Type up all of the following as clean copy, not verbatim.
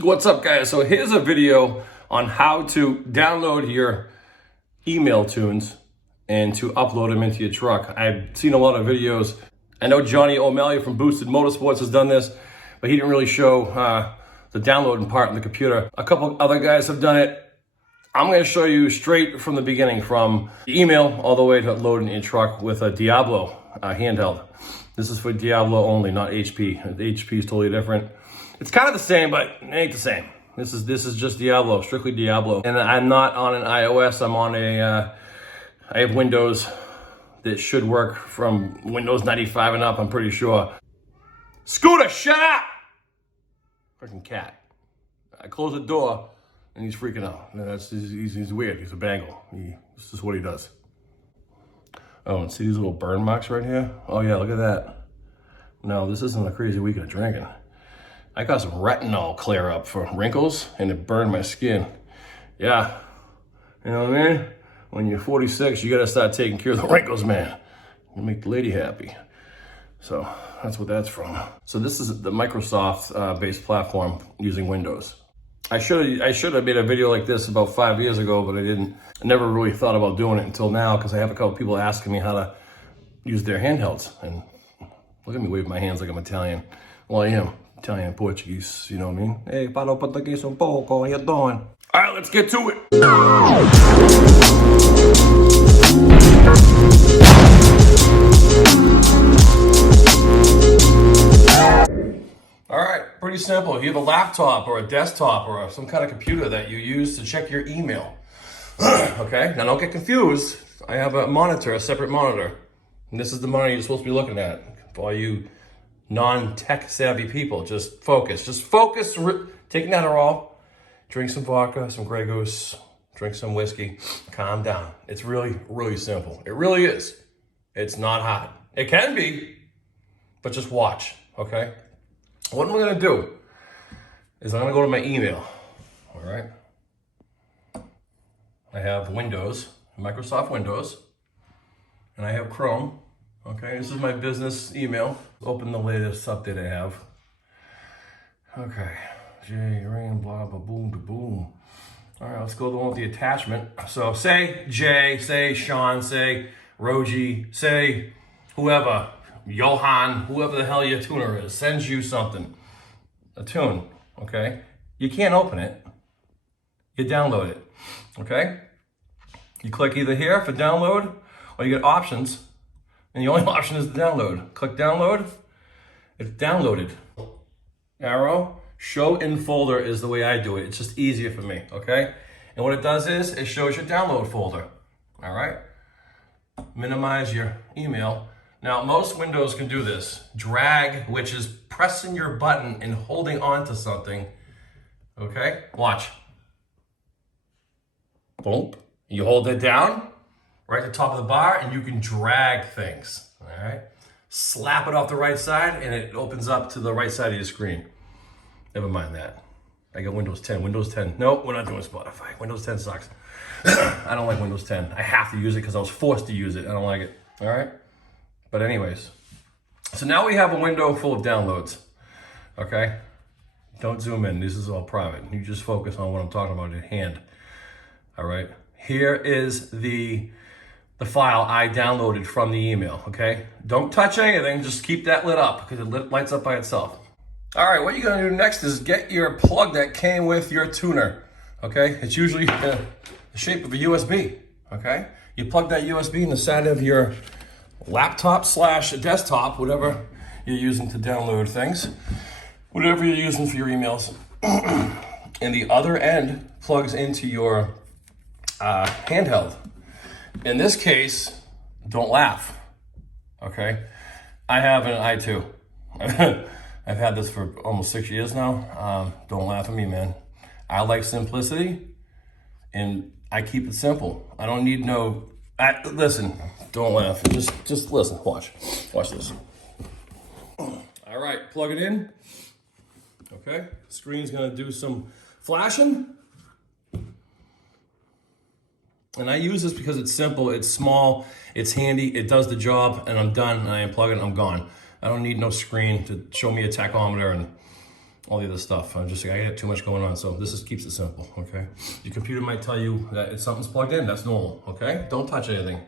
What's up, guys? So here's a video on how to download your email tunes and to upload them into your truck. I've seen a lot of videos. I know Johnny O'Malley from Boosted Motorsports has done this, but he didn't really show the downloading part in the computer. A couple other guys have done it. I'm going to show you straight from the beginning, from the email all the way to loading in truck with a Diablo handheld. This is for Diablo only, not HP. HP is totally different. It's kind of the same, but it ain't the same. This is just Diablo, strictly Diablo. And I'm not on an iOS. I'm on I have Windows that should work from Windows 95 and up, I'm pretty sure. Scooter, shut up! Freaking cat. I close the door and he's freaking out. He's weird. He's a Bengal. This is what he does. Oh, and see these little burn marks right here? Oh yeah, look at that. No, this isn't a crazy weekend of drinking. I got some retinol clear up for wrinkles and it burned my skin. Yeah, you know what I mean? When you're 46, you gotta start taking care of the wrinkles, man. You make the lady happy. So that's what that's from. So this is the Microsoft based platform using Windows. I should have made a video like this about 5 years ago, but I didn't. I never really thought about doing it until now because I have a couple people asking me how to use their handhelds. And look at me waving my hands like I'm Italian. Well, I am. Italian and Portuguese, you know what I mean? Hey, parlo portuguese un poco, how you doing? All right, let's get to it. All right, pretty simple. If you have a laptop or a desktop or some kind of computer that you use to check your email, okay? Now don't get confused. I have a monitor, a separate monitor. And this is the monitor you're supposed to be looking at. For all you non-tech savvy people, just focus. Take an Adderall, drink some vodka, some Grey Goose, drink some whiskey, calm down. It's really, really simple. It really is. It's not hard. It can be, but just watch, okay? What I'm gonna do is I'm gonna go to my email, all right? I have Windows, Microsoft Windows, and I have Chrome. Okay, this is my business email. Open the latest update I have. Okay, J, ring, blah, blah, boom, da, boom. All right, let's go to the one with the attachment. So say Jay, say Sean, say Roji, say whoever, Johan, whoever the hell your tuner is, sends you something, a tune, okay? You can't open it, you download it, okay? You click either here for download, or you get options, and the only option is to download. Click download, it's downloaded. Arrow, show in folder is the way I do it. It's just easier for me, okay? And what it does is, it shows your download folder, all right? Minimize your email. Now, most Windows can do this. Drag, which is pressing your button and holding on to something, okay? Watch. Boom. You hold it down, right at the top of the bar, and you can drag things, all right? Slap it off the right side, and it opens up to the right side of your screen. Never mind that. I got Windows 10. Windows 10. Nope, we're not doing Spotify. Windows 10 sucks. I don't like Windows 10. I have to use it because I was forced to use it. I don't like it, all right? But anyways, so now we have a window full of downloads, okay? Don't zoom in. This is all private. You just focus on what I'm talking about at hand, all right? Here is the file I downloaded from the email, okay? Don't touch anything, just keep that lit up because it lights up by itself. All right, what you're gonna do next is get your plug that came with your tuner, okay? It's usually the shape of a USB, okay? You plug that USB in the side of your laptop / desktop, whatever you're using to download things, whatever you're using for your emails. And the other end plugs into your handheld. In this case, don't laugh, okay? I have an i2. I've had this for almost 6 years now. Don't laugh at me, man. I like simplicity, and I keep it simple. I don't need no, listen, don't laugh. Just listen, watch this. All right, plug it in. Okay, screen's gonna do some flashing. And I use this because it's simple, it's small, it's handy, it does the job, and I'm done, and I unplug it, and I'm gone. I don't need no screen to show me a tachometer and all the other stuff. I got too much going on, so this keeps it simple, okay? Your computer might tell you that something's plugged in, that's normal, okay? Don't touch anything.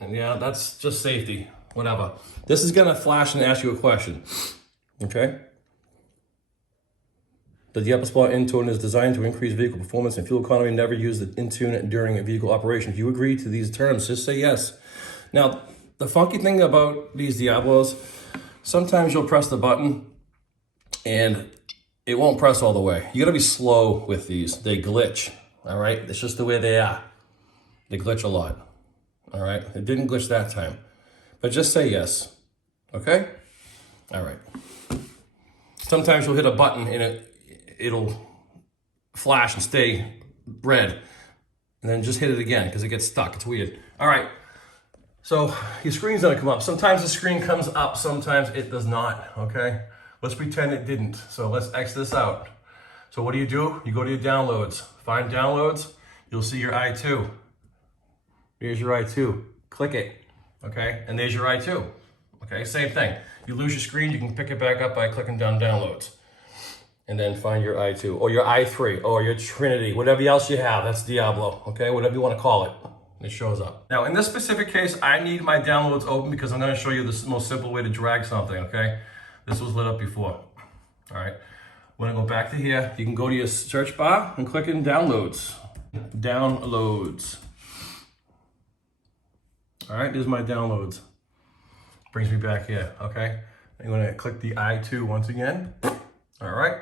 And yeah, that's just safety, whatever. This is gonna flash and ask you a question, okay? The Diablo Intune is designed to increase vehicle performance and fuel economy. Never use the Intune during a vehicle operation. If you agree to these terms, just say yes. Now, the funky thing about these Diablos, sometimes you'll press the button and it won't press all the way. You gotta be slow with these. They glitch, all right? It's just the way they are. They glitch a lot, all right? It didn't glitch that time, but just say yes, okay? All right. Sometimes you'll hit a button and it'll flash and stay red, and then just hit it again because it gets stuck. It's weird. All right, so your screen's gonna come up. Sometimes the screen comes up, sometimes it does not, okay? Let's pretend it didn't. So let's X this out. So what do? You go to your downloads, find downloads, you'll see your i2. Here's your i2, click it, okay? And there's your i2, okay? Same thing. You lose your screen, you can pick it back up by clicking down downloads. And then find your i2, or your i3, or your Trinity, whatever else you have, that's Diablo, okay? Whatever you wanna call it, it shows up. Now, in this specific case, I need my downloads open because I'm gonna show you the most simple way to drag something, okay? This was lit up before, all right? We're gonna go back to here. You can go to your search bar and click in downloads. Downloads. All right, there's my downloads. Brings me back here, okay? I'm gonna click the i2 once again, all right?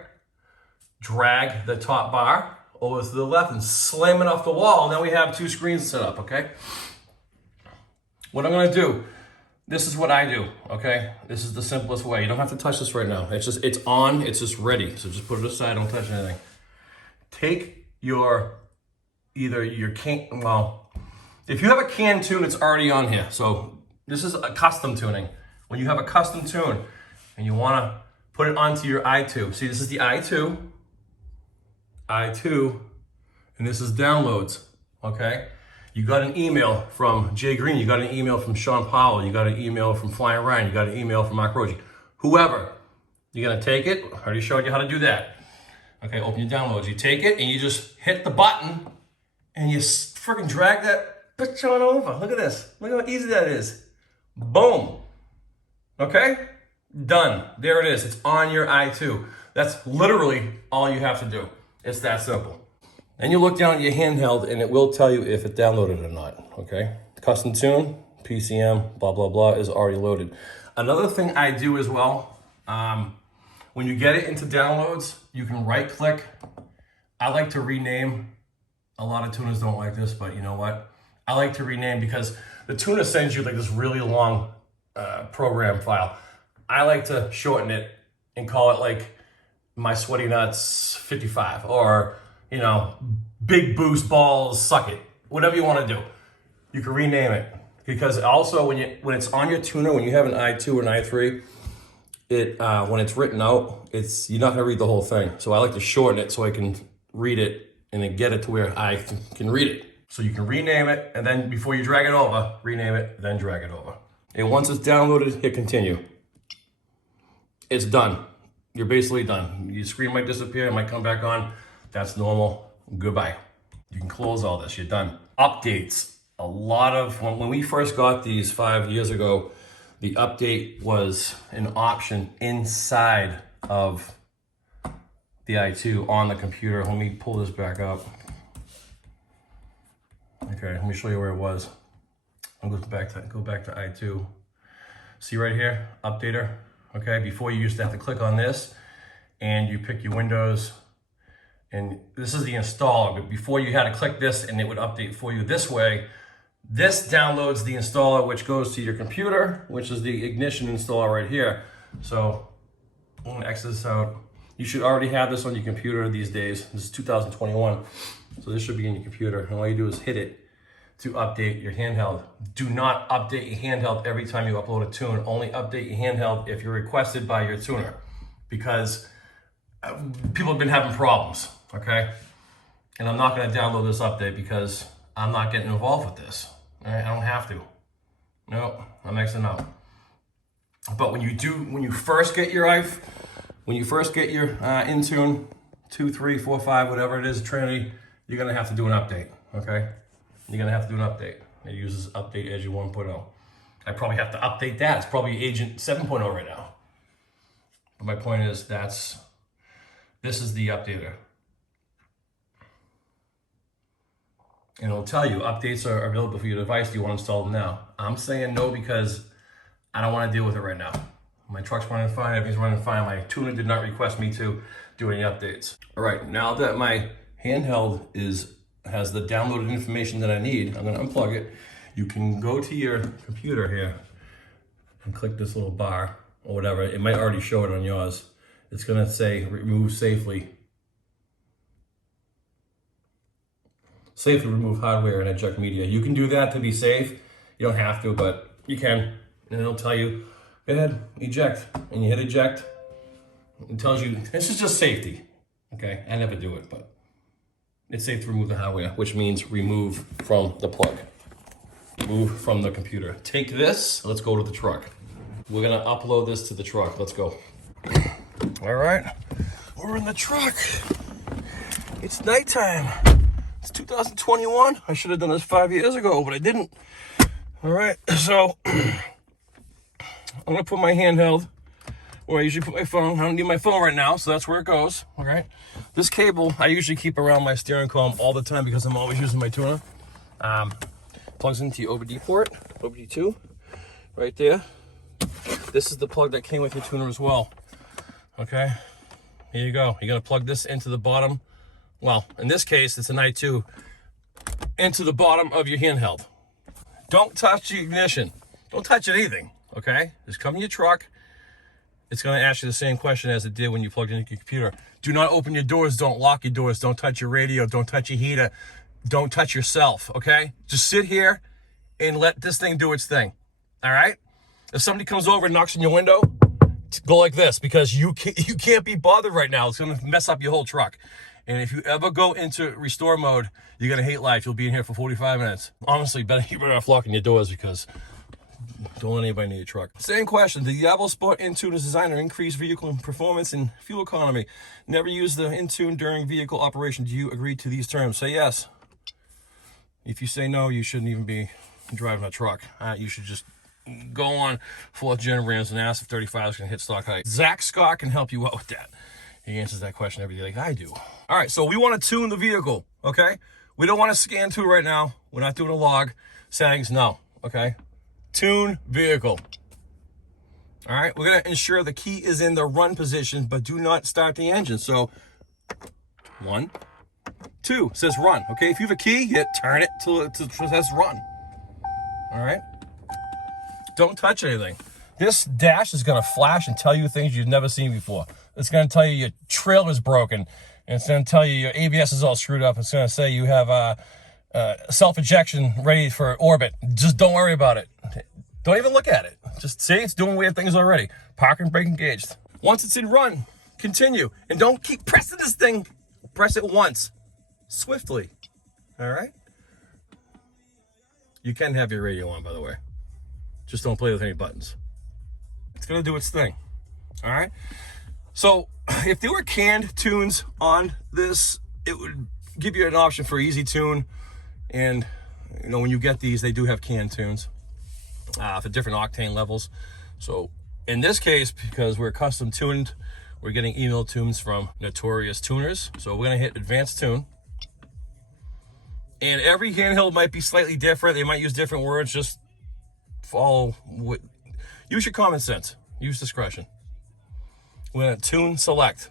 Drag the top bar over to the left and slam it off the wall. Now we have two screens set up, okay? What I'm gonna do, this is what I do, okay? This is the simplest way. You don't have to touch this right now. It's on, it's just ready. So just put it aside, don't touch anything. Take your, either your can, well, if you have a can tune, it's already on here. So this is a custom tuning. When you have a custom tune and you wanna put it onto your i2. See, this is the i2, and this is downloads, okay? You got an email from Jay Green, you got an email from Sean Powell, you got an email from Flying Ryan, you got an email from Mark Rogie, whoever. You're gonna take it, I already showed you how to do that. Okay, open your downloads. You take it and you just hit the button and you freaking drag that bitch on over. Look at this, look how easy that is. Boom, okay? Done, there it is, it's on your i2. That's literally all you have to do. It's that simple. And you look down at your handheld and it will tell you if it downloaded or not, okay? Custom tune, PCM, blah, blah, blah, is already loaded. Another thing I do as well, when you get it into downloads, you can right click. I like to rename. A lot of tuners don't like this, but you know what? I like to rename because the tuner sends you like this really long program file. I like to shorten it and call it like my sweaty nuts 55 or, you know, big boost balls, suck it, whatever you want to do. You can rename it because also when it's on your tuner, when you have an i2 or an i3, when it's written out, you're not going to read the whole thing. So I like to shorten it so I can read it and then get it to where I can read it. So you can rename it, and then before you drag it over, rename it, then drag it over. And once it's downloaded, hit continue. It's done. You're basically done. Your screen might disappear, it might come back on. That's normal. Goodbye. You can close all this. You're done. Updates. A lot of, when we first got these 5 years ago, the update was an option inside of the i2 on the computer. Let me pull this back up. Okay, let me show you where it was. I'll go back to i2. See right here, updater. Okay, before you used to have to click on this and you pick your Windows, and this is the installer, but before you had to click this and it would update for you this way. This downloads the installer, which goes to your computer, which is the ignition installer right here. So I'm gonna X this out. You should already have this on your computer these days. This is 2021. So this should be in your computer. And all you do is hit it to update your handheld. Do not update your handheld every time you upload a tune. Only update your handheld if you're requested by your tuner, because people have been having problems, okay? And I'm not gonna download this update because I'm not getting involved with this. All right? I don't have to. No, I'm Xing out. But when you first get your When you first get your Intune 2, 3, 4, 5, whatever it is, Trinity, you're gonna have to do an update, okay? You're gonna have to do an update. It uses update Edge 1.0. I probably have to update that. It's probably Agent 7.0 right now. But my point is this is the updater. And it'll tell you updates are available for your device. Do you want to install them now? I'm saying no because I don't want to deal with it right now. My truck's running fine, everything's running fine. My tuner did not request me to do any updates. All right, now that my handheld has the downloaded information that I need, I'm gonna unplug it. You can go to your computer here and click this little bar or whatever. It might already show it on yours. It's gonna say remove safely. Safely remove hardware and eject media. You can do that to be safe. You don't have to, but you can. And it'll tell you, go ahead, eject. And you hit eject. It tells you, this is just safety. Okay, I never do it, but it's safe to remove the hardware, which means remove from the plug. Move from the computer. Take this, let's go to the truck. We're gonna upload this to the truck, let's go. All right, we're in the truck. It's nighttime. It's 2021. I should have done this 5 years ago, but I didn't. All right, so I'm gonna put my handheld where I usually put my phone. I don't need my phone right now, so that's where it goes, all right? This cable, I usually keep around my steering column all the time because I'm always using my tuner. Plugs into your OBD port, OBD2, right there. This is the plug that came with your tuner as well, okay? Here you go. You're gonna plug this into the bottom. Well, in this case, it's an i2 into the bottom of your handheld. Don't touch the ignition. Don't touch anything, okay? Just come in your truck. It's gonna ask you the same question as it did when you plugged into your computer. Do not open your doors, don't lock your doors, don't touch your radio, don't touch your heater, don't touch yourself, okay? Just sit here and let this thing do its thing, all right? If somebody comes over and knocks on your window, go like this because you can't be bothered right now. It's gonna mess up your whole truck. And if you ever go into restore mode, you're gonna hate life. You'll be in here for 45 minutes. Honestly, you better off locking your doors because don't let anybody near your truck. Same question. The Diablo Sport Intune is designed to increase vehicle performance and fuel economy. Never use the Intune during vehicle operation. Do you agree to these terms? Say yes. If you say no, you shouldn't even be driving a truck. You should just go on 4th Gen Rams and ask if 35 is going to hit stock height. Zach Scott can help you out with that. He answers that question every day like I do. All right, so we want to tune the vehicle, okay? We don't want to scan to right now. We're not doing a log. Settings, no, okay? Tune vehicle. All right, we're going to ensure the key is in the run position, but do not start the engine. So 1, 2 says run, okay? If you have a key, hit turn it till it says run. All right? Don't touch anything. This dash is gonna flash and tell you things you've never seen before. It's gonna tell you your trailer's broken, and it's gonna tell you your ABS is all screwed up. It's gonna say you have self-ejection ready for orbit. Just don't worry about it. Don't even look at it. Just see it's doing weird things already. Park and brake engaged. Once it's in run, continue. And don't keep pressing this thing. Press it once, swiftly, all right? You can have your radio on, by the way. Just don't play with any buttons. It's gonna do its thing, all right? So if there were canned tunes on this, it would give you an option for easy tune. And you know, when you get these, they do have canned tunes for different octane levels. So in this case, because we're custom tuned, we're getting email tunes from notorious tuners. So we're gonna hit advanced tune. And every handheld might be slightly different. They might use different words. Just follow what, use your common sense, use discretion. We're gonna tune select.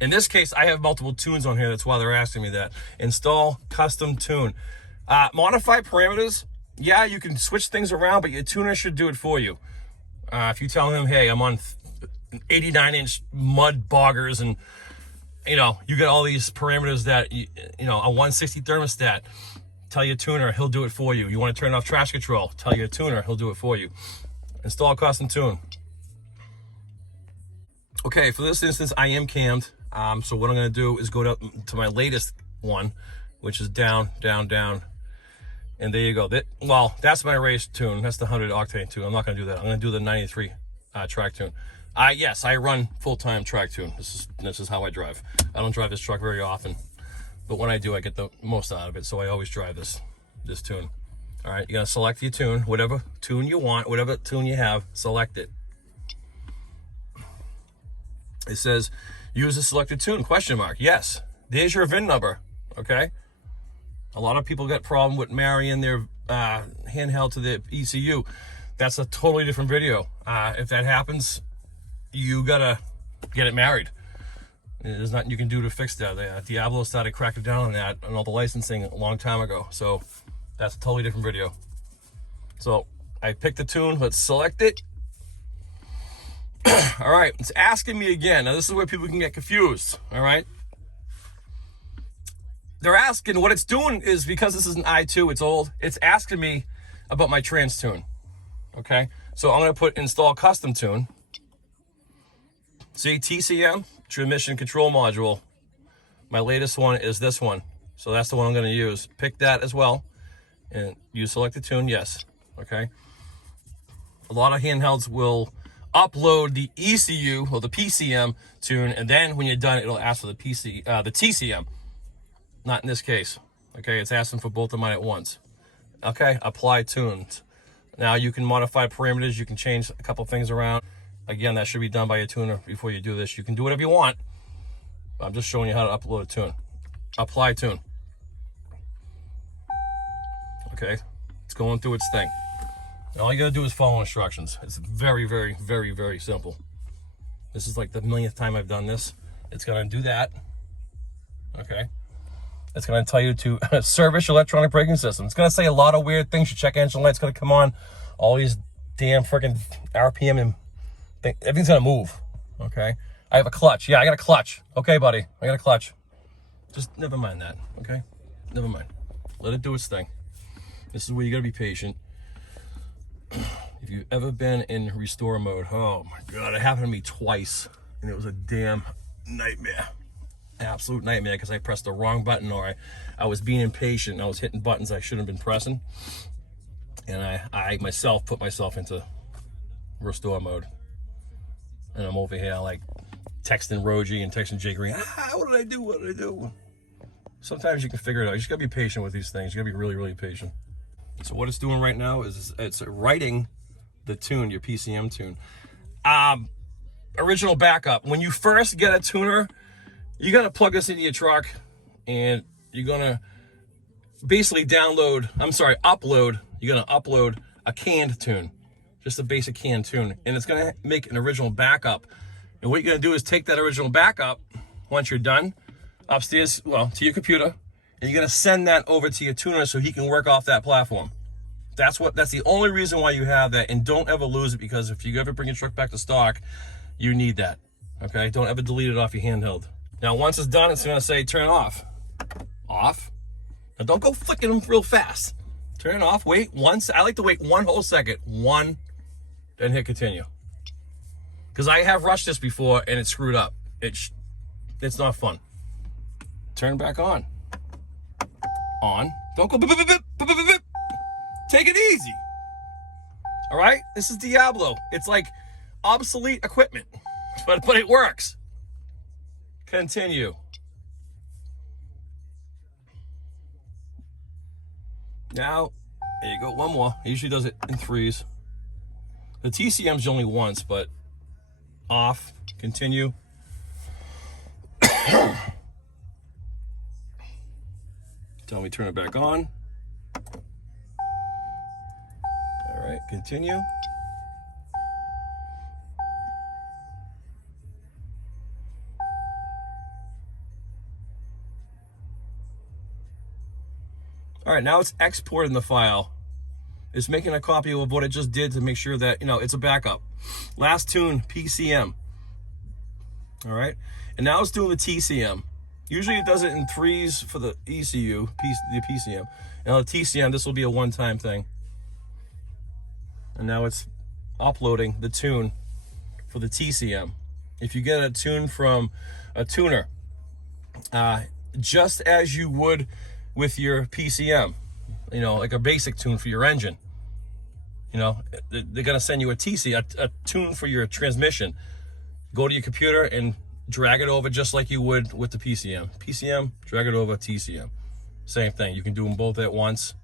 In this case, I have multiple tunes on here. That's why they're asking me that. Install custom tune. Modify parameters. Yeah, you can switch things around, but your tuner should do it for you. If you tell him, hey, I'm on 89-inch mud boggers and you know, you get all these parameters that, you know, a 160 thermostat, tell your tuner, he'll do it for you. You want to turn off trash control, tell your tuner, he'll do it for you. Install custom tune. Okay, for this instance, I am cammed. So what I'm going to do is go to my latest one, which is down, down, down. And there you go. Well, that's my race tune. That's the 100 octane tune. I'm not going to do that. I'm going to do the 93 track tune. Yes, I run full-time track tune. This is how I drive. I don't drive this truck very often, but when I do, I get the most out of it. So I always drive this tune. All right, you're gonna select your tune, whatever tune you want, whatever tune you have, select it. It says, use a selected tune, question mark. Yes, there's your VIN number, okay? A lot of people got problem with marrying their handheld to the ECU. That's a totally different video. If that happens, you gotta get it married. There's nothing you can do to fix that. Diablo started cracking down on that and all the licensing a long time ago. So that's a totally different video. So I picked the tune, let's select it. All right, it's asking me again. Now this is where people can get confused, all right? They're asking, what it's doing is, because this is an i2, it's old, it's asking me about my trans tune, okay? So I'm gonna put install custom tune. See, TCM, transmission control module. My latest one is this one. So that's the one I'm gonna use. Pick that as well. And you select the tune, yes, okay? A lot of handhelds will upload the ECU or the PCM tune, and then when you're done, it'll ask for the TCM. Not in this case, okay? It's asking for both of mine at once. Okay, apply tunes. Now you can modify parameters, you can change a couple things around. Again, that should be done by a tuner before you do this. You can do whatever you want. I'm just showing you how to upload a tune. Apply tune. Okay, it's going through its thing. And all you gotta do is follow instructions. It's very, very, very, very simple. This is like the millionth time I've done this. It's gonna do that, okay? It's gonna tell you to service your electronic braking system. It's gonna say a lot of weird things. Your check engine light's gonna come on. All these damn freaking RPM and everything's gonna move, okay? I have a clutch. Yeah, I got a clutch. Okay, buddy, I got a clutch. Just never mind that, okay? Never mind. Let it do its thing. This is where you gotta be patient. If you've ever been in restore mode, oh my God, it happened to me twice, and it was a damn nightmare. Absolute nightmare, because I pressed the wrong button, or I was being impatient and I was hitting buttons I shouldn't have been pressing. And I myself put myself into restore mode. And I'm over here like texting Roji and texting Jake Green. What did I do? What did I do? Sometimes you can figure it out. You just gotta be patient with these things. You gotta be really, really patient. So what it's doing right now is it's writing the tune, your PCM tune. Original backup. When you first get a tuner, you gotta plug this into your truck, and you're gonna basically upload. You're gonna upload a canned tune, just a basic canned tune, and it's gonna make an original backup. And what you're gonna do is take that original backup once you're done upstairs, well, to your computer, and you're gonna send that over to your tuner so he can work off that platform. That's the only reason why you have that, and don't ever lose it, because if you ever bring your truck back to stock, you need that, okay? Don't ever delete it off your handheld. Now, once it's done, it's gonna say turn off. Off. Now, don't go flicking them real fast. Turn it off, wait once. I like to wait one whole second. One, then hit continue. Because I have rushed this before and it screwed up. It's not fun. Turn it back on. On. Don't go beep, beep, beep, beep, beep, beep. Take it easy. All right? This is Diablo. It's like obsolete equipment, but it works. Continue. Now, there you go, one more. It usually does it in threes. The TCM's only once, but off, continue. Tell me turn it back on. All right, continue. All right, now it's exporting the file. It's making a copy of what it just did to make sure that, it's a backup. Last tune, PCM. All right, and now it's doing the TCM. Usually it does it in threes for the ECU, the PCM. Now the TCM, this will be a one-time thing. And now it's uploading the tune for the TCM. If you get a tune from a tuner, just as you would with your PCM, like a basic tune for your engine, they're gonna send you a TC, a tune for your transmission. go to your computer and drag it over just like you would with the PCM. PCM, drag it over TCM. Same thing. You can do them both at once.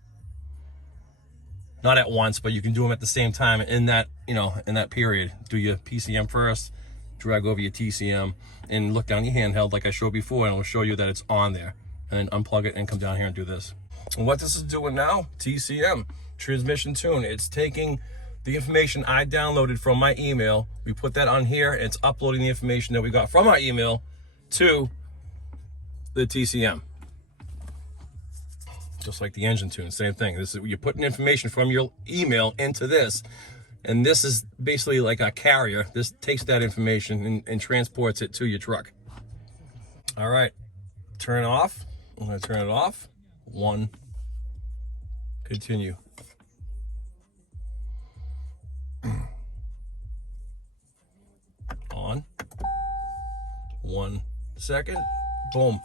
Not at once, but you can do them at the same time in that, you know, in that period. Do your PCM first, drag over your TCM, and look down your handheld like I showed before, and it'll show you that it's on there. And then unplug it and come down here and do this. And what this is doing now, TCM, transmission tune, it's taking the information I downloaded from my email, we put that on here, and it's uploading the information that we got from our email to the TCM. Just like the engine tune, same thing. This is, you're putting information from your email into this, and this is basically like a carrier. This takes that information and transports it to your truck. All right, turn off. I'm gonna turn it off. 1, continue. On. 1 second. Boom.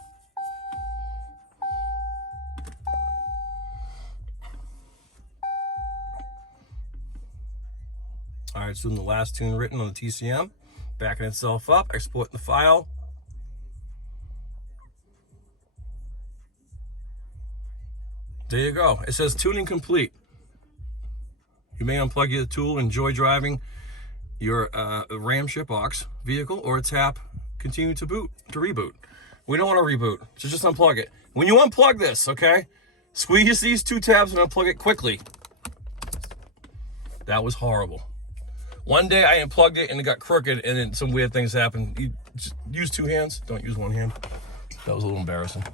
All right, so the last tune written on the TCM, backing itself up, exporting the file. There you go. It says tuning complete. You may unplug your tool, enjoy driving your RAM shipbox vehicle, or tap continue to reboot. We don't want to reboot, so just unplug it. When you unplug this, okay, squeeze these 2 tabs and unplug it quickly. That was horrible. One day I unplugged it and it got crooked, and then some weird things happened. You just use 2 hands, don't use 1 hand. That was a little embarrassing.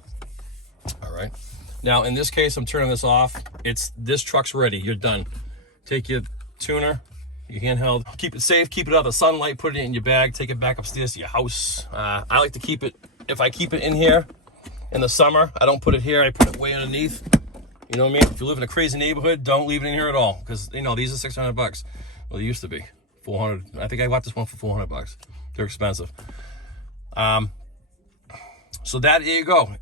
All right. Now in this case, I'm turning this off. This truck's ready, you're done. Take your tuner, your handheld, keep it safe, keep it out of the sunlight, put it in your bag, take it back upstairs to your house. I like to keep it, if I keep it in here in the summer, I don't put it here, I put it way underneath. You know what I mean? If you live in a crazy neighborhood, don't leave it in here at all, because you know, these are 600 bucks. Well, they used to be 400. I think I bought this one for 400 bucks. They're expensive. So there you go.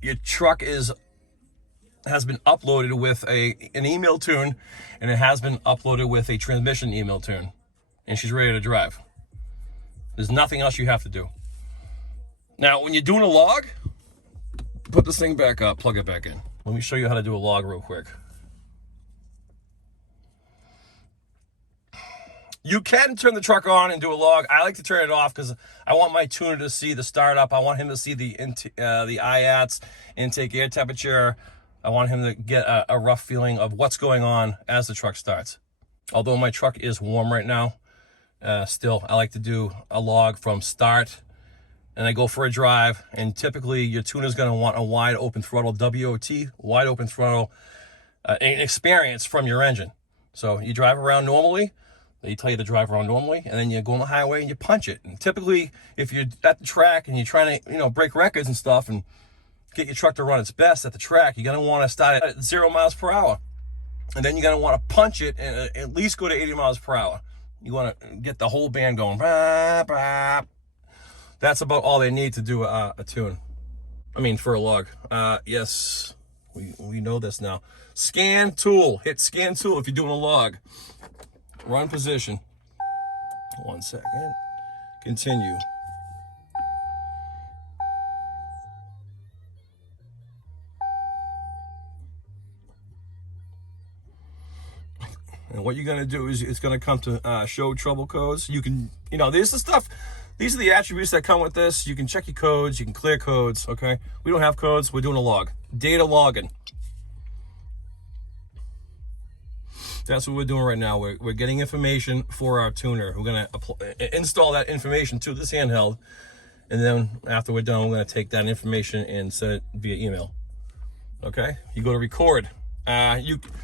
Your truck has been uploaded with an email tune, and it has been uploaded with a transmission email tune, and she's ready to drive. There's nothing else you have to do. Now, when you're doing a log, put this thing back up, plug it back in. Let me show you how to do a log real quick. You can turn the truck on and do a log. I like to turn it off because I want my tuner to see the startup. I want him to see the IATS, intake air temperature. I want him to get a rough feeling of what's going on as the truck starts. Although my truck is warm right now, still, I like to do a log from start, and I go for a drive, and typically your tuner's gonna want a wide open throttle, WOT, wide open throttle, experience from your engine. So you drive around normally, they tell you to drive around normally, and then you go on the highway and you punch it. And typically, if you're at the track and you're trying to, you know, break records and stuff and get your truck to run its best at the track, you're gonna wanna start at 0 miles per hour. And then you're gonna wanna punch it and at least go to 80 miles per hour. You wanna get the whole band going. Bah, bah. That's about all they need to do a tune. I mean, for a log. Yes, we know this now. Scan tool, hit scan tool if you're doing a log. Run position. 1 second. Continue. And what you're gonna do is it's gonna come to show trouble codes. You can, you know, this is stuff. These are the attributes that come with this. You can check your codes, you can clear codes, okay? We don't have codes, we're doing a log. Data logging. That's what we're doing right now. We're getting information for our tuner. We're gonna install that information to this handheld, and then after we're done, we're gonna take that information and send it via email. Okay? You go to record.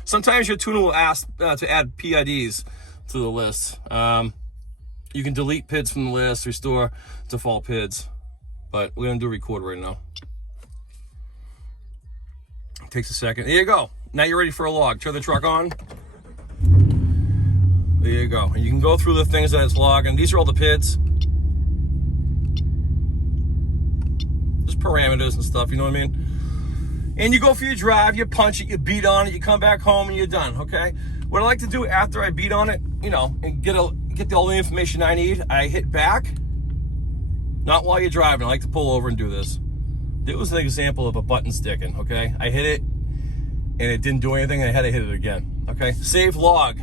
Sometimes your tuner will ask to add PIDs to the list. You can delete PIDs from the list, restore default PIDs, but we're gonna do record right now. It takes a second. There you go. Now you're ready for a log. Turn the truck on. There you go. And you can go through the things that it's logging. These are all the PIDs. Just parameters and stuff, you know what I mean? And you go for your drive, you punch it, you beat on it, you come back home and you're done, okay? What I like to do after I beat on it, you know, and get all the information I need, I hit back Not while you're driving. I like to pull over and do this. It was an example of a button sticking, okay? I hit it, and it didn't do anything, and I had to hit it again, okay? Save log.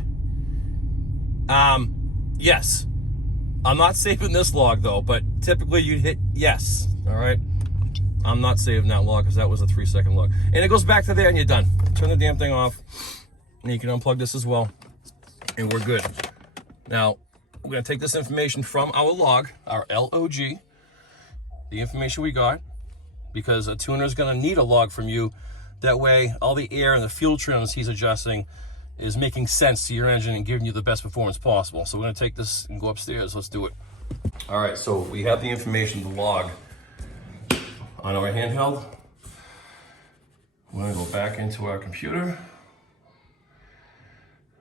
Yes. I'm not saving this log, though, but typically you'd hit yes, all right? I'm not saving that log because that was a 3-second log. And it goes back to there, and you're done. Turn the damn thing off, and you can unplug this as well, and we're good. Now, we're going to take this information from our log, our LOG, the information we got, because a tuner is going to need a log from you. That way, all the air and the fuel trims he's adjusting is making sense to your engine and giving you the best performance possible. So we're going to take this and go upstairs. Let's do it. All right, so we have the information, the log, on our handheld. We're going to go back into our computer.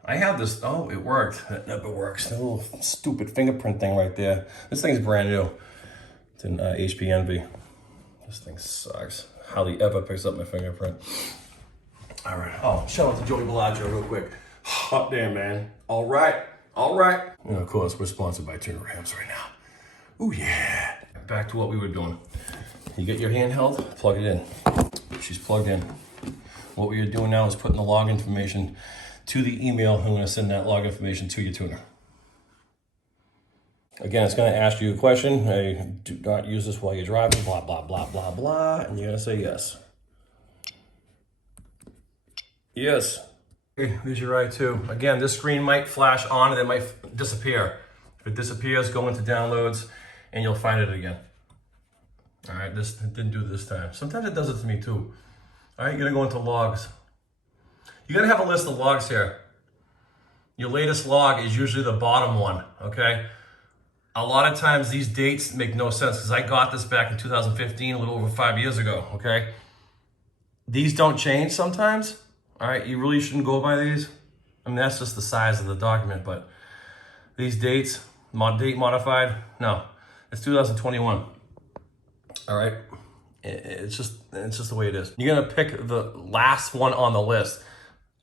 I have this, oh, it worked. It never works. That little stupid fingerprint thing right there. This thing's brand new. It's an HP Envy. This thing sucks. Hardly ever picks up my fingerprint. All right. Oh, shout out to Joey Bellagio real quick. Up there, man. All right. All right. And of course, we're sponsored by TunedRAMS right now. Oh, yeah. Back to what we were doing. You get your handheld, plug it in. She's plugged in. What we are doing now is putting the log information to the email. I'm going to send that log information to your tuner. Again, it's going to ask you a question. Hey, do not use this while you're driving, blah, blah, blah, blah, blah. And you're going to say yes. Yes. Okay, there's your right too. Again, this screen might flash on and it might disappear. If it disappears, go into downloads and you'll find it again. All right, this didn't do it this time. Sometimes it does it to me too. All right, you're gonna go into logs. You're gonna have a list of logs here. Your latest log is usually the bottom one, okay? A lot of times these dates make no sense because I got this back in 2015, a little over 5 years ago, okay? These don't change sometimes. All right, you really shouldn't go by these. I mean, that's just the size of the document, but these dates, date modified, no, it's 2021. All right, it's just the way it is. You're gonna pick the last one on the list.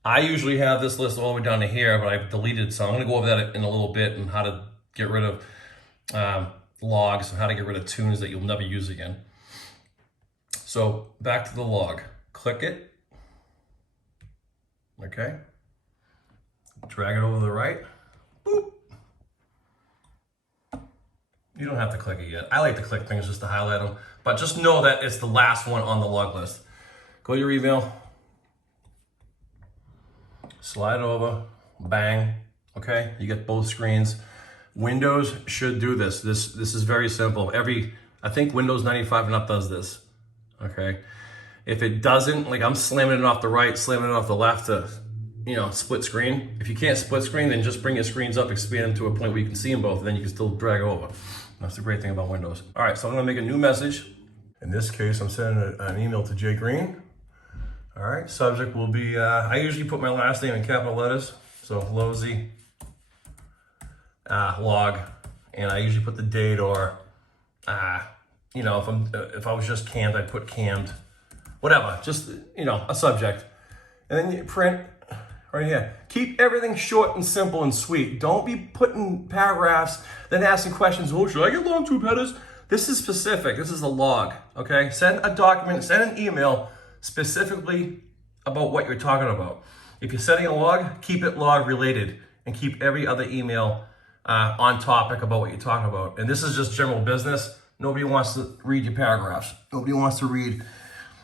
I usually have this list all the way down to here, but I've deleted some. I'm gonna go over that in a little bit and how to get rid of logs and how to get rid of tunes that you'll never use again. So back to the log, click it. Okay, drag it over to the right, boop. You don't have to click it yet. I like to click things just to highlight them, but just know that it's the last one on the log list. Go to your email, slide it over, bang, okay? You get both screens. Windows should do this. This is very simple. I think Windows 95 and up does this, okay? If it doesn't, like I'm slamming it off the right, slamming it off the left to, split screen. If you can't split screen, then just bring your screens up, expand them to a point where you can see them both, and then you can still drag over. That's the great thing about Windows. All right, so I'm gonna make a new message. In this case, I'm sending an email to Jay Green. All right, subject will be, I usually put my last name in capital letters. So Lozy, log, and I usually put the date or, if I was just cammed, I'd put cammed. Whatever, just, a subject. And then you print right here. Keep everything short and simple and sweet. Don't be putting paragraphs, then asking questions, oh, should I get long tube headers? This is specific, this is a log, okay? Send a document, send an email specifically about what you're talking about. If you're sending a log, keep it log related and keep every other email on topic about what you're talking about. And this is just general business. Nobody wants to read your paragraphs. Nobody wants to read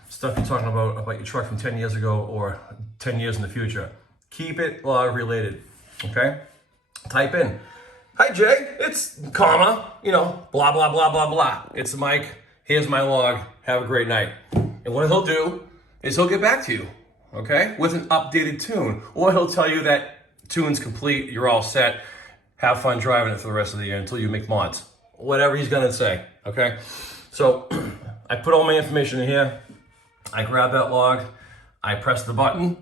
stuff you're talking about your truck from 10 years ago or 10 years in the future. Keep it log related, okay? Type in, hi Jay, it's comma, blah, blah, blah, blah, blah. It's Mike, here's my log, have a great night. And what he'll do is he'll get back to you, okay? With an updated tune. Or he'll tell you that tune's complete, you're all set, have fun driving it for the rest of the year until you make mods. Whatever he's gonna say, okay? So I put all my information in here. I grab that log, I press the button,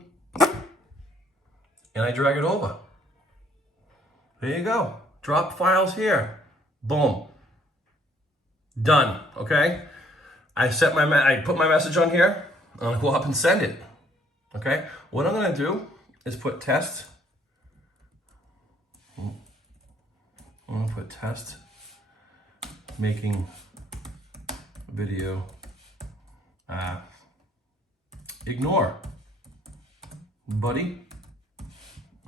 and I drag it over. There you go. Drop files here. Boom. Done, okay? I put my message on here. I'm gonna go up and send it, okay? What I'm gonna do is put test. I'm gonna put test, making video. Ignore, buddy.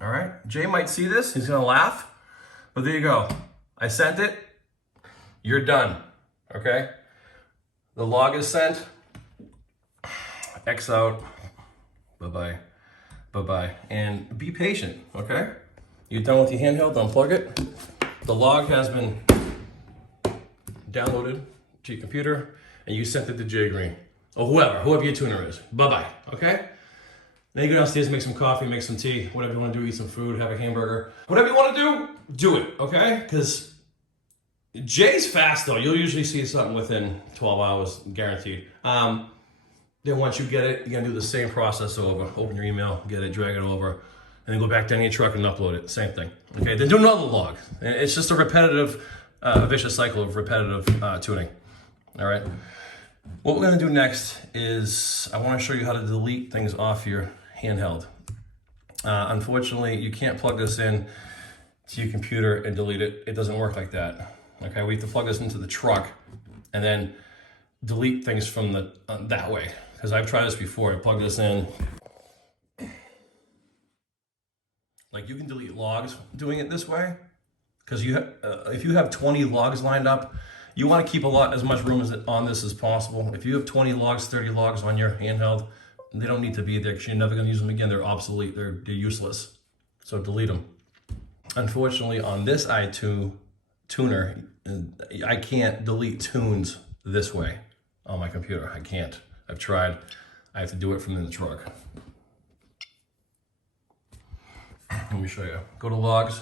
All right, Jay might see this, he's gonna laugh, but there you go. I sent it, you're done, okay? The log is sent, X out, bye-bye, bye-bye, and be patient, okay? You're done with your handheld, unplug it. The log has been downloaded to your computer, and you sent it to Jay Green, or whoever your tuner is. Bye-bye, okay? Then you go downstairs, make some coffee, make some tea, whatever you want to do, eat some food, have a hamburger. Whatever you want to do it, okay? Because Jay's fast, though. You'll usually see something within 12 hours, guaranteed. Then once you get it, you're going to do the same process over. Open your email, get it, drag it over, and then go back down your truck and upload it. Same thing, okay? Then do another log. It's just a repetitive, vicious cycle of repetitive tuning, all right? What we're going to do next is I want to show you how to delete things off your handheld. Unfortunately, you can't plug this in to your computer and delete it. It doesn't work like that. Okay, we have to plug this into the truck and then delete things from the that way. Because I've tried this before. I plug this in. Like, you can delete logs doing it this way. Because you have, if you have 20 logs lined up, you want to keep as much room on this as possible. If you have 20 logs, 30 logs on your handheld, they don't need to be there because you're never going to use them again. They're obsolete. They're useless. So delete them. Unfortunately, on this tuner, I can't delete tunes this way on my computer. I can't. I've tried. I have to do it from in the truck. Let me show you. Go to logs.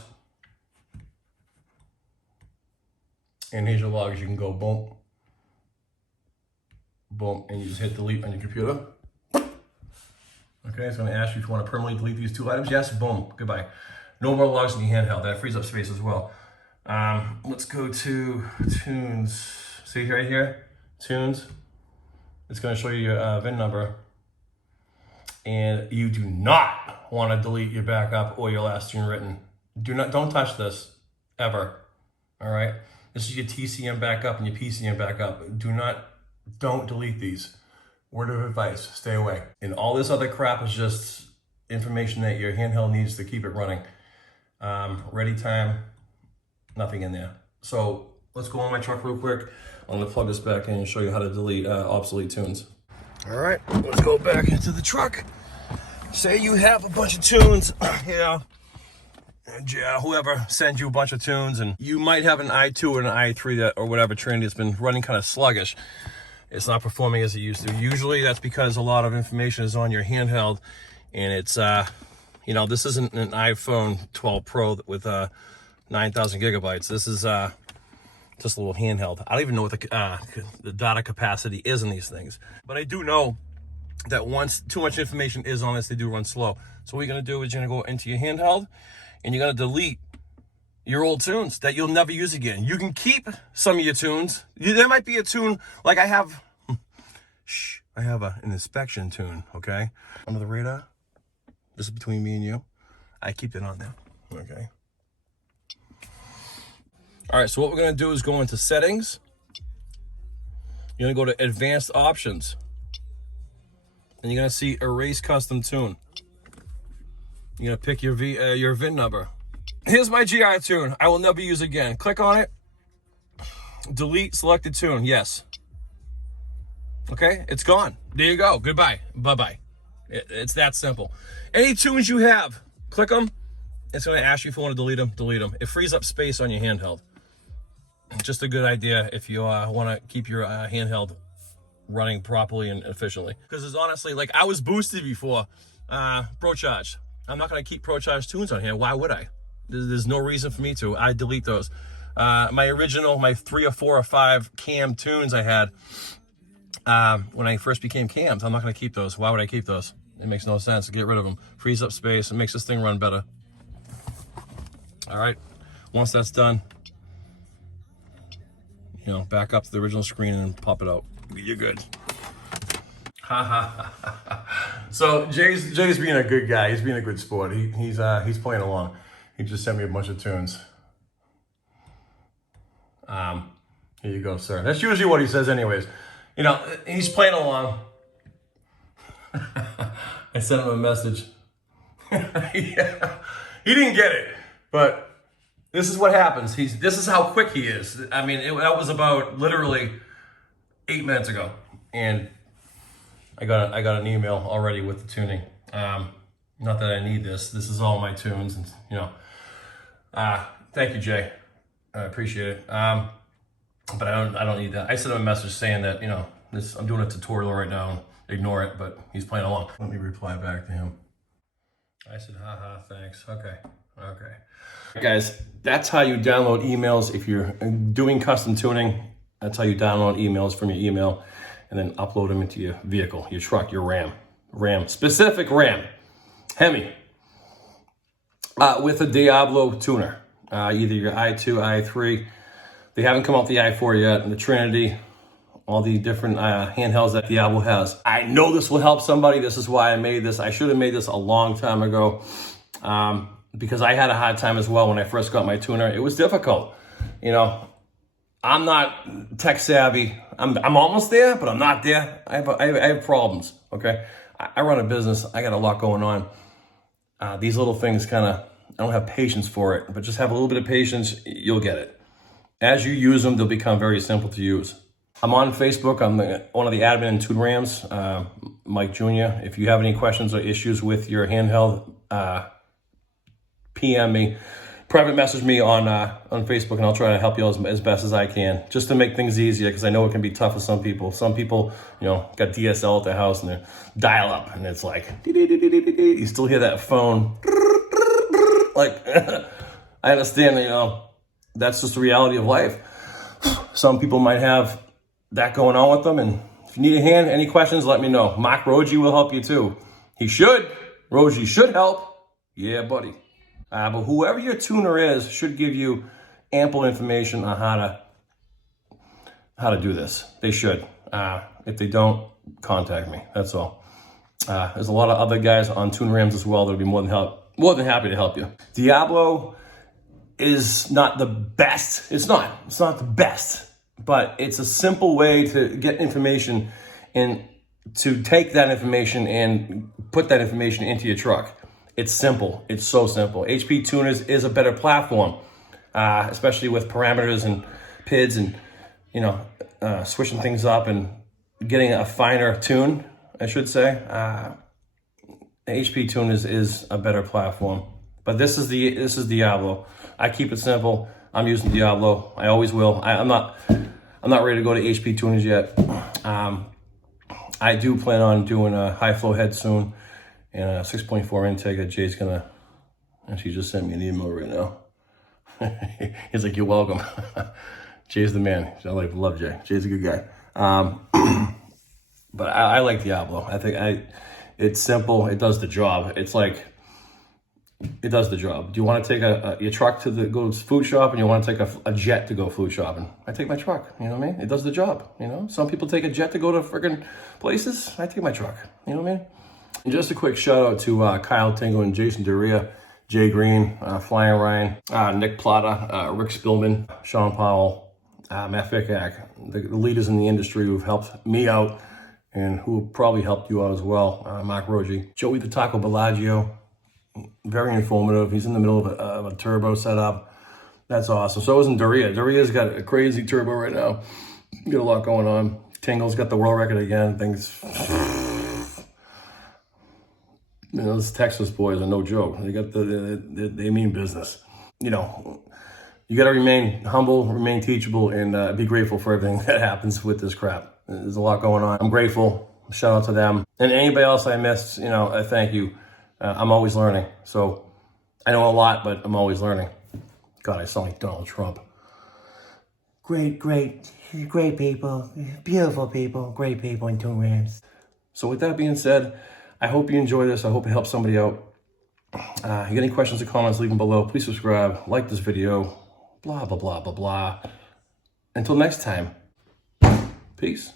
And here's your logs. You can go boom, boom, and you just hit delete on your computer. Okay, it's going to ask you if you want to permanently delete these two items. Yes, boom, goodbye. No more logs in your handheld. That frees up space as well. Let's go to tunes. See right here, tunes. It's going to show you your VIN number. And you do not want to delete your backup or your last tune written. Don't touch this, ever, all right? This is your TCM backup and your PCM backup. Don't delete these. Word of advice, stay away. And all this other crap is just information that your handheld needs to keep it running. Ready time, nothing in there. So let's go on my truck real quick. I'm gonna plug this back in and show you how to delete obsolete tunes. All right, let's go back into the truck. Say you have a bunch of tunes, yeah. And whoever sends you a bunch of tunes, and you might have an i2 or an i3 or whatever Trinity that's been running kind of sluggish. It's not performing as it used to. Usually that's because a lot of information is on your handheld, and it's, this isn't an iPhone 12 Pro with 9,000 gigabytes. This is just a little handheld. I don't even know what the data capacity is in these things, but I do know that once too much information is on this, they do run slow. So what you're gonna do is you're gonna go into your handheld, and you're gonna delete your old tunes that you'll never use again. You can keep some of your tunes. There might be a tune, like I have an inspection tune, okay? Under the radar. This is between me and you. I keep it on there, okay? All right, so what we're gonna do is go into settings. You're gonna go to advanced options. And you're gonna see erase custom tune. You're gonna pick your VIN number. Here's my GI tune. I will never use again. Click on it. Delete selected tune. Yes. Okay, it's gone. There you go. Goodbye. Bye-bye. It's that simple. Any tunes you have, click them. It's going to ask you if you want to delete them. Delete them. It frees up space on your handheld. Just a good idea if you want to keep your handheld running properly and efficiently. Because it's honestly, like, I was boosted before. ProCharge. I'm not going to keep ProCharge tunes on here. Why would I? There's no reason for me to. I delete those. My original, my 3 or 4 or 5 cam tunes I had when I first became cams, I'm not going to keep those. Why would I keep those? It makes no sense to get rid of them. Frees up space. It makes this thing run better. All right. Once that's done, back up to the original screen and pop it out. You're good. So Jay's being a good guy. He's being a good sport. He's playing along. He just sent me a bunch of tunes. Here you go, sir. That's usually what he says anyways. You know, he's playing along. I sent him a message. Yeah. He didn't get it, but this is what happens. This is how quick he is. I mean, that was about literally 8 minutes ago, and I got an email already with the tuning. Not that I need this. This is all my tunes, and you know. Thank you, Jay. I appreciate it. But I don't need that. I sent him a message saying that, you know, I'm doing a tutorial right now. Ignore it, but he's playing along. Let me reply back to him. I said, haha, thanks. Okay. Guys, that's how you download emails. If you're doing custom tuning, that's how you download emails from your email and then upload them into your vehicle, your truck, your RAM, specific RAM, Hemi, with a Diablo tuner, either your i2, i3. They haven't come out the i4 yet, and the Trinity, all the different handhelds that Diablo has. I know this will help somebody. This is why I made this. I should have made this a long time ago because I had a hard time as well when I first got my tuner. It was difficult. You know, I'm not tech savvy. I'm almost there, but I'm not there. I have problems, okay? I run a business. I got a lot going on. These little things I don't have patience for it, but just have a little bit of patience, you'll get it. As you use them, they'll become very simple to use. I'm on Facebook. I'm one of the admin in TunedRAMS, Mike Jr. If you have any questions or issues with your handheld, PM me, private message me on Facebook, and I'll try to help you as best as I can, just to make things easier, because I know it can be tough for some people. Some people, you know, got DSL at their house and they're dial up, and it's like, you still hear that phone. Like, I understand, you know, that's just the reality of life. Some people might have that going on with them, and if you need a hand, any questions, let me know. Mark Roji will help you too. He should. Roji should help. Yeah, buddy. But whoever your tuner is should give you ample information on how to do this. They should. If they don't, contact me. That's all. There's a lot of other guys on TunedRAMS as well that'll be more than happy to help you. Diablo is not the best. It's not the best, but it's a simple way to get information and to take that information and put that information into your truck. It's simple. It's so simple. HP Tuners is a better platform, especially with parameters and PIDs and, you know, switching things up and getting a finer tune, I should say. HP Tuners is a better platform, but this is Diablo. I keep it simple. I'm using Diablo. I always will. I'm not ready to go to HP Tuners yet. I do plan on doing a high flow head soon and a 6.4 intake that Jay's gonna, and she just sent me an email right now. He's like, you're welcome. Jay's the man. I love Jay. Jay's a good guy. But I like Diablo. I think it's simple. It does the job. It's like, it does the job. Do you want to take your truck to go food shopping? You want to take a jet to go food shopping? I take my truck. You know what I mean? It does the job. You know, some people take a jet to go to friggin' places. I take my truck. You know what I mean? And just a quick shout out to Kyle Tingle and Jason Doria, Jay Green, Flying Ryan, Nick Plata, Rick Spillman, Sean Powell, Matt Fickak, the leaders in the industry who've helped me out and who probably helped you out as well. Mark Roji, Joey the Taco Bellagio, very informative. He's in the middle of a turbo setup. That's awesome. So isn't Doria. Doria's got a crazy turbo right now. Got a lot going on. Tingle's got the world record again. Things. You know, those Texas boys are no joke. They mean business. You know, you got to remain humble, remain teachable, and be grateful for everything that happens with this crap. There's a lot going on. I'm grateful. Shout out to them. And anybody else I missed, you know, thank you. I'm always learning. So I know a lot, but I'm always learning. God, I sound like Donald Trump. Great people, beautiful people, great people in TunedRAMS. So with that being said, I hope you enjoy this. I hope it helps somebody out. You got any questions or comments, leave them below. Please subscribe, like this video, blah, blah, blah, blah, blah. Until next time, peace.